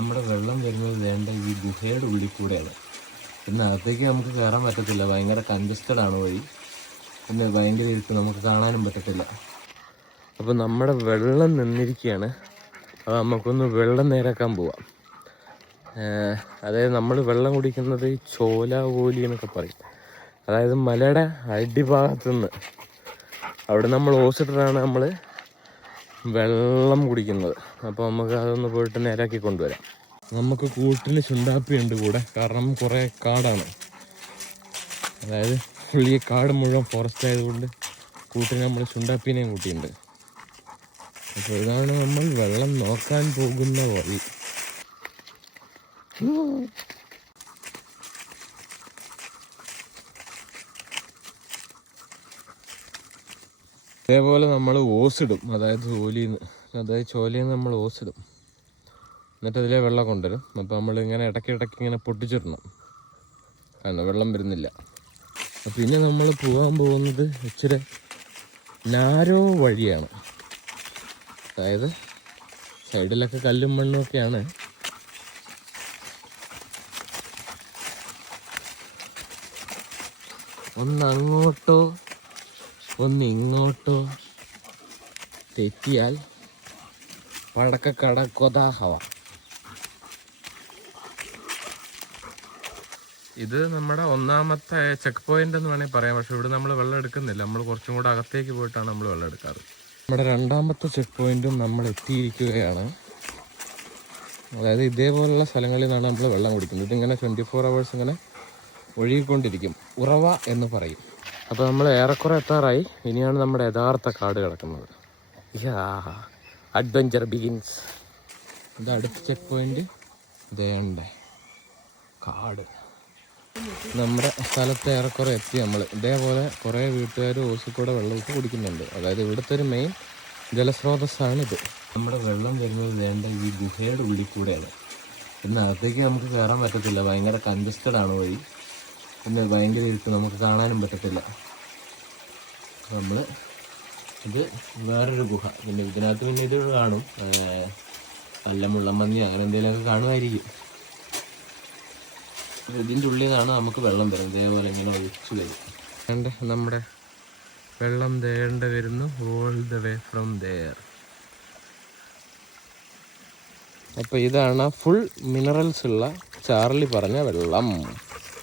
നമ്മുടെ വെള്ളം വരുന്നത് വേണ്ട ഈ ഗുഹയുടെ ഉള്ളിൽ കൂടെയാണ്. പിന്നെ അകത്തേക്ക് നമുക്ക് കയറാൻ പറ്റത്തില്ല. ഭയങ്കര കൺജസ്റ്റഡ് ആണ് വഴി. പിന്നെ ഭയങ്കര ഇരുട്ട് നമുക്ക് കാണാനും പറ്റത്തില്ല. അപ്പോൾ നമ്മുടെ വെള്ളം നിന്നിരിക്കുകയാണ്. അപ്പോൾ നമുക്കൊന്ന് വെള്ളം നേരാക്കാൻ പോവാം. അതായത് നമ്മൾ വെള്ളം കുടിക്കുന്നത് ഈ ചോല ഓലി എന്നൊക്കെ പറയും. അതായത് മലയുടെ അടിഭാഗത്തുനിന്ന്. അവിടെ നമ്മൾ ഓസിട്ടിട്ടാണ് നമ്മൾ വെള്ളം കുടിക്കുന്നത്. അപ്പോൾ നമുക്ക് അതൊന്ന് പോയിട്ട് നേരാക്കി കൊണ്ടുവരാം. നമുക്ക് കൂട്ടിൽ ചുണ്ടാപ്പി ഉണ്ട് കൂടെ. കാരണം കുറേ കാടാണ്. അതായത് ഫുള്ളി കാട് മുഴുവൻ ഫോറസ്റ്റ് ആയതുകൊണ്ട് കൂട്ടിന് നമ്മൾ ചുണ്ടാപ്പീനെയും കൂട്ടിയിട്ടുണ്ട്. അപ്പോൾ ഇതാണ് നമ്മൾ വെള്ളം നോക്കാൻ പോകുന്ന വഴി. അതേപോലെ നമ്മൾ ഓസിടും. അതായത് ചോലിന്ന് അതായത് ചോലയിൽ നമ്മൾ ഓസിടും. എന്നിട്ട് അതിലെ വെള്ളം കൊണ്ടുവരും. അപ്പോൾ നമ്മൾ ഇങ്ങനെ ഇടയ്ക്ക് ഇടയ്ക്ക് ഇങ്ങനെ പൊട്ടിച്ചിടണം. കാരണം വെള്ളം വരുന്നില്ല. പിന്നെ നമ്മൾ പോകാൻ പോകുന്നത് ഇച്ചിരി നാരോ വഴിയാണ്. അതായത് സൈഡിലൊക്കെ കല്ലും മണ്ണും ഒക്കെയാണ്. ഒന്ന് അങ്ങോട്ടോ ഒന്ന് ഇങ്ങോട്ടോ തെറ്റിയാൽ പടക്കക്കട കൊതാഹവ. ഇത് നമ്മുടെ ഒന്നാമത്തെ ചെക്ക് പോയിന്റ് എന്ന് വേണമെങ്കിൽ പറയാം. പക്ഷെ ഇവിടെ നമ്മൾ വെള്ളം എടുക്കുന്നില്ല. നമ്മൾ കുറച്ചും കൂടെ അകത്തേക്ക് പോയിട്ടാണ് നമ്മൾ വെള്ളം എടുക്കാറ്. നമ്മുടെ രണ്ടാമത്തെ ചെക്ക് പോയിന്റും നമ്മൾ എത്തിയിരിക്കുകയാണ്. അതായത് ഇതേപോലുള്ള സ്ഥലങ്ങളിൽ നിന്നാണ് നമ്മൾ വെള്ളം കുടിക്കുന്നത്. ഇതിങ്ങനെ ട്വന്റി ഫോർ അവേഴ്സ് ഇങ്ങനെ ഒഴുകിക്കൊണ്ടിരിക്കും. ഉറവ എന്ന് പറയും. അപ്പോൾ നമ്മൾ ഏറെക്കുറെ എത്താറായി. ഇനിയാണ് നമ്മുടെ യഥാർത്ഥ കാട് കിടക്കുന്നത്. യാ അഡ്വഞ്ചർ ബിഗിൻസ് ഇത് അടുത്ത ചെക്ക് പോയിന്റ് ഇതേണ്ടേ കാട്. നമ്മുടെ സ്ഥലത്ത് ഏറെക്കുറെ എത്തി നമ്മൾ ഇതേപോലെ കുറേ വീട്ടുകാർ ഓസിക്കൂടെ വെള്ളമൊക്കെ കുടിക്കുന്നുണ്ട്. അതായത് ഇവിടുത്തെ ഒരു മെയിൻ ജലസ്രോതസ്സാണിത്. നമ്മുടെ വെള്ളം വരുന്നത് വേണ്ട ഈ ഗുഹയുടെ ഉള്ളിൽ കൂടെയാണ്. ഇന്ന് അകത്തേക്ക് നമുക്ക് കയറാൻ പറ്റത്തില്ല. ഭയങ്കര കൺജസ്റ്റഡ് ആണ് വഴി. പിന്നെ ഭയങ്കര ഇരുട്ട്. നമുക്ക് കാണാനും പറ്റത്തില്ല. നമ്മൾ ഇത് വേറൊരു ഗുഹ. പിന്നെ ഇതിനകത്ത് പിന്നെ ഇത് കാണും. നല്ല മുള്ളമന്തി അങ്ങനെ എന്തെങ്കിലുമൊക്കെ കാണുമായിരിക്കും. ഇതിന്റെ ഉള്ളിൽ നിന്നാണ് നമുക്ക് വെള്ളം വരുന്നത് ഇതേപോലെ ഇങ്ങനെ ഒഴിച്ചു വരും. നമ്മുടെ വെള്ളം തേണ്ട വരുന്നു. All the way from there അപ്പോൾ ഇതാണ് ഫുൾ മിനറൽസ് ഉള്ള ചാർലി പറഞ്ഞ വെള്ളം.